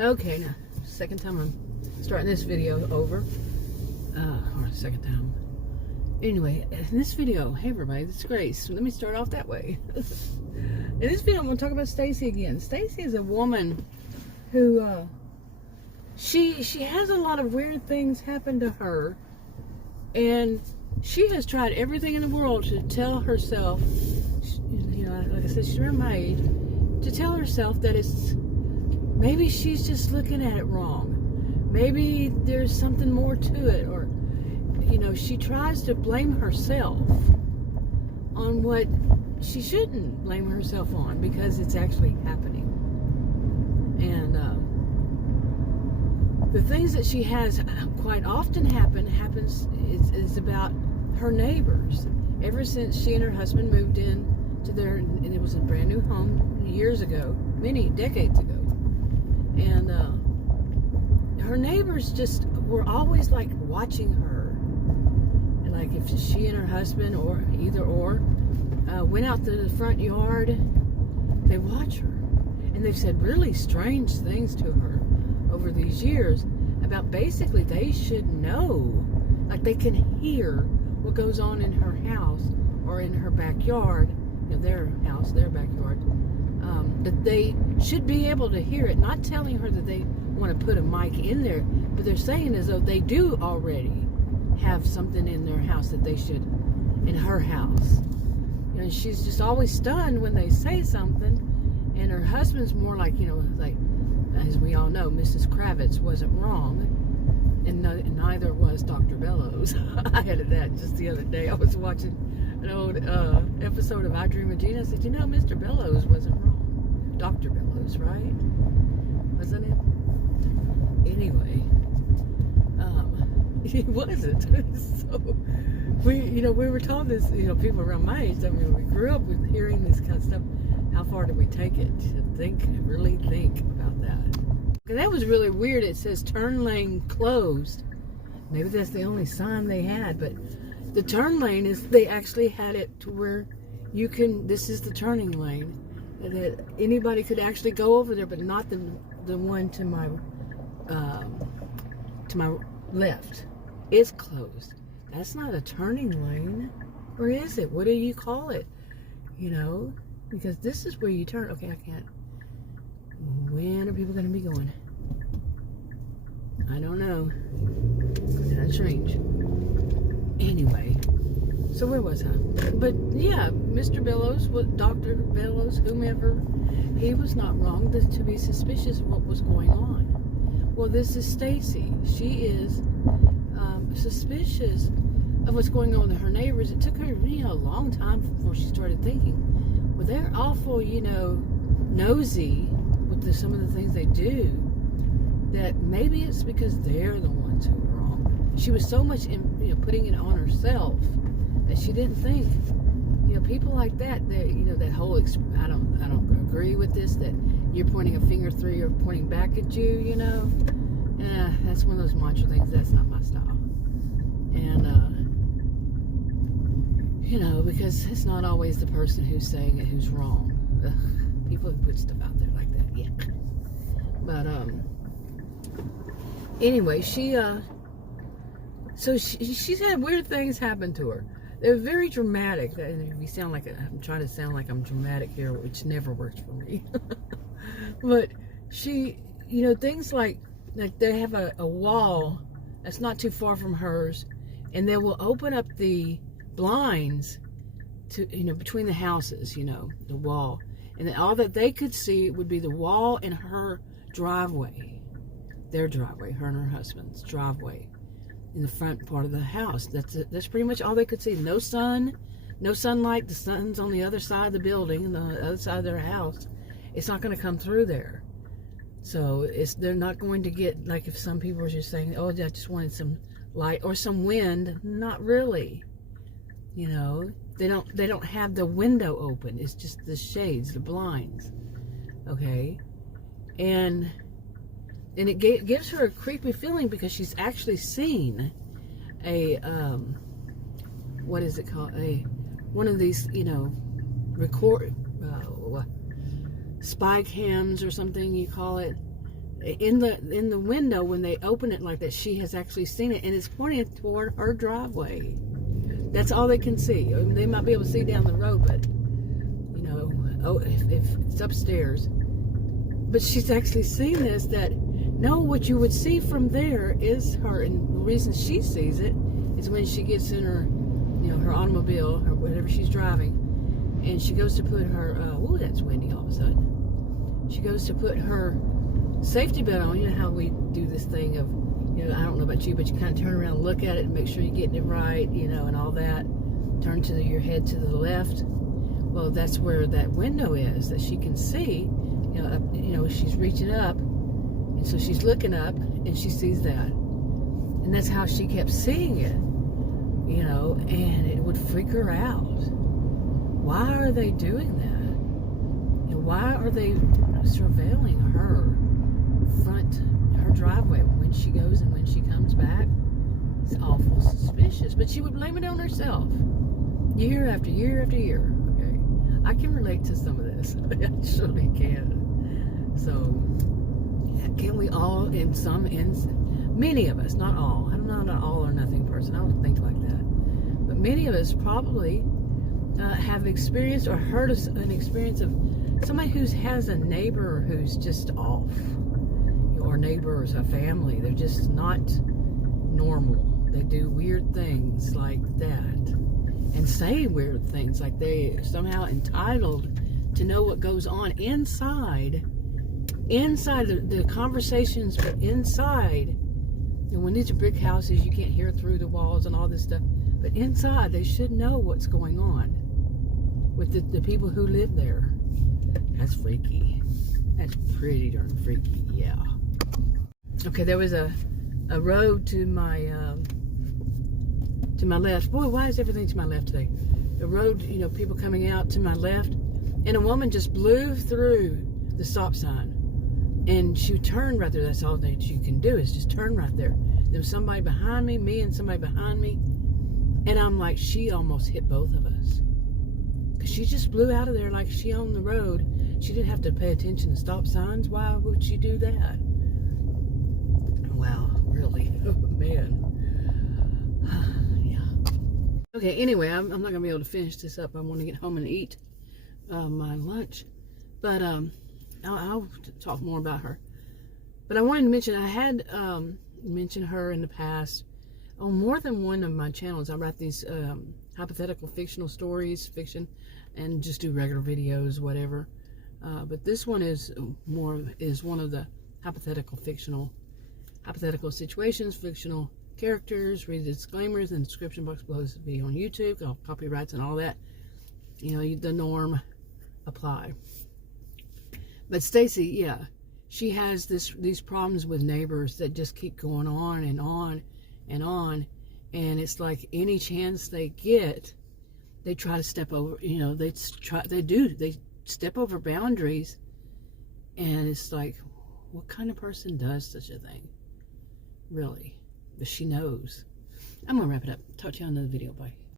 Okay, now, second time I'm starting this video over. Or second time. Anyway, in this video, hey everybody, this is Grace. Let me start off that way. In this video, I'm going to talk about Stacie again. Stacie is a woman who, she has a lot of weird things happen to her. And she has tried everything in the world to tell herself, you know, like I said, she's around my age, to tell herself that it's, maybe she's just looking at it wrong. Maybe there's something more to it, or, you know, she tries to blame herself on what she shouldn't blame herself on because it's actually happening. And the things that she has quite often happens is about her neighbors. Ever since she and her husband moved in to their, and it was a brand new home years ago, many decades ago, and her neighbors just were always like watching her. And like if she and her husband or either or went out to the front yard, they watch her. And they've said really strange things to her over these years about basically they should know, like they can hear what goes on in her house or in her backyard, you know, their house, their backyard, that they should be able to hear it. Not telling her that they want to put a mic in there, but they're saying as though they do already have something in their house that they should, in her house. You know, she's just always stunned when they say something, and her husband's more like, you know, like, as we all know, Mrs. Kravitz wasn't wrong, and neither was Dr. Bellows. I had that just the other day. I was watching an old episode of I Dream of Jeannie. I said, you know, Mr. Bellows wasn't wrong. Dr. Bellows, right? Wasn't it? Anyway, he wasn't. So we were told this, you know, people around my age, I mean, we grew up with hearing this kind of stuff. How far do we take it? To think, really think about that. And that was really weird. It says turn lane closed. Maybe that's the only sign they had, but the turn lane is, they actually had it to where you can, this is the turning lane, that anybody could actually go over there, but not the one to my left. It's closed. That's not a turning lane. Or is it? What do you call it? You know, because this is where you turn. Okay, I can't. When are people going to be going? I don't know. That's strange. Anyway, so where was I? But yeah, Mr. Bellows, Dr. Bellows, whomever, he was not wrong to be suspicious of what was going on. Well, this is Stacie. She is suspicious of what's going on with her neighbors. It took her, you know, a long time before she started thinking, well, they're awful, you know, nosy with some of the things they do, that maybe it's because they're the ones who are wrong. She was so much putting it on herself that she didn't think, you know, people like that, you know, that whole, I don't agree with this, that you're pointing a finger through or pointing back at you, you know. That's one of those macho things. That's not my style. And you know, because it's not always the person who's saying it who's wrong. Ugh, people have put stuff out there like that. Yeah. But anyway, so she's had weird things happen to her. They're very dramatic. We sound like I'm trying to sound like I'm dramatic here, which never works for me. But she, you know, things like they have a wall that's not too far from hers, and they will open up the blinds to, you know, between the houses, you know, the wall, and then all that they could see would be the wall and her driveway, their driveway, her and her husband's driveway, in the front part of the house. That's pretty much all they could see. No sun, no sunlight. The sun's on the other side of the building, and the other side of their house. It's not going to come through there. So they're not going to get, like if some people are just saying, oh, I just wanted some light or some wind. Not really. You know, they don't have the window open. It's just the shades, the blinds. Okay, and it gives her a creepy feeling because she's actually seen a what is it called? One of these, you know, spy cams or something you call it, in the window when they open it like that, she has actually seen it, and it's pointing toward her driveway. That's all they can see. I mean, they might be able to see down the road, but you know, if it's upstairs. But she's actually seen this. That no, what you would see from there is her, and the reason she sees it is when she gets in her, you know, her automobile or whatever she's driving, and she goes to put her. Oh, that's windy all of a sudden. She goes to put her safety belt on. You know how we do this thing of, you know, I don't know about you, but you kind of turn around and look at it and make sure you're getting it right, you know, and all that. Turn your head to the left. Well, that's where that window is that she can see. You know, she's reaching up, and so she's looking up, and she sees that, and that's how she kept seeing it. You know, and it would freak her out. Why are they doing that? You know, why are they surveilling her driveway when she goes and when she comes back? It's awful suspicious. But she would blame it on herself, year after year after year. Okay, I can relate to some of this. I surely can. So, can we all, many of us, not all. I'm not an all or nothing person. I don't think like that. But many of us probably have experienced or heard of an experience of somebody who has a neighbor who's just off. Or neighbors, a family, they're just not normal. They do weird things like that, and say weird things like they somehow entitled to know what goes on inside the conversations, but inside. And when these are brick houses, you can't hear through the walls and all this stuff, but inside they should know what's going on with the people who live there. That's freaky. That's pretty darn freaky. Yeah. Okay, there was a road to my left. Boy, why is everything to my left today? The road, you know, people coming out to my left, and a woman just blew through the stop sign, and she turned right there. That's all that you can do is just turn right there. There was somebody behind me and somebody behind me, and I'm like, she almost hit both of us, because she just blew out of there like she owned the road. She didn't have to pay attention to stop signs. Why would she do that? Wow, really? Oh, man. Yeah. Okay, anyway, I'm not going to be able to finish this up. I want to get home and eat my lunch. But I'll talk more about her. But I wanted to mention, I had mentioned her in the past on more than one of my channels. I write these hypothetical fictional stories, fiction, and just do regular videos, whatever. But this one is one of the hypothetical situations, fictional characters. Read the disclaimers in the description box below this video on YouTube. All copyrights and all that. You know, the norm apply. But Stacie, yeah, she has these problems with neighbors that just keep going on and on and on, and it's like any chance they get, they try to step over. You know, they step over boundaries, and it's like, what kind of person does such a thing? Really? But she knows. I'm gonna wrap it up. Talk to you on another video. Bye.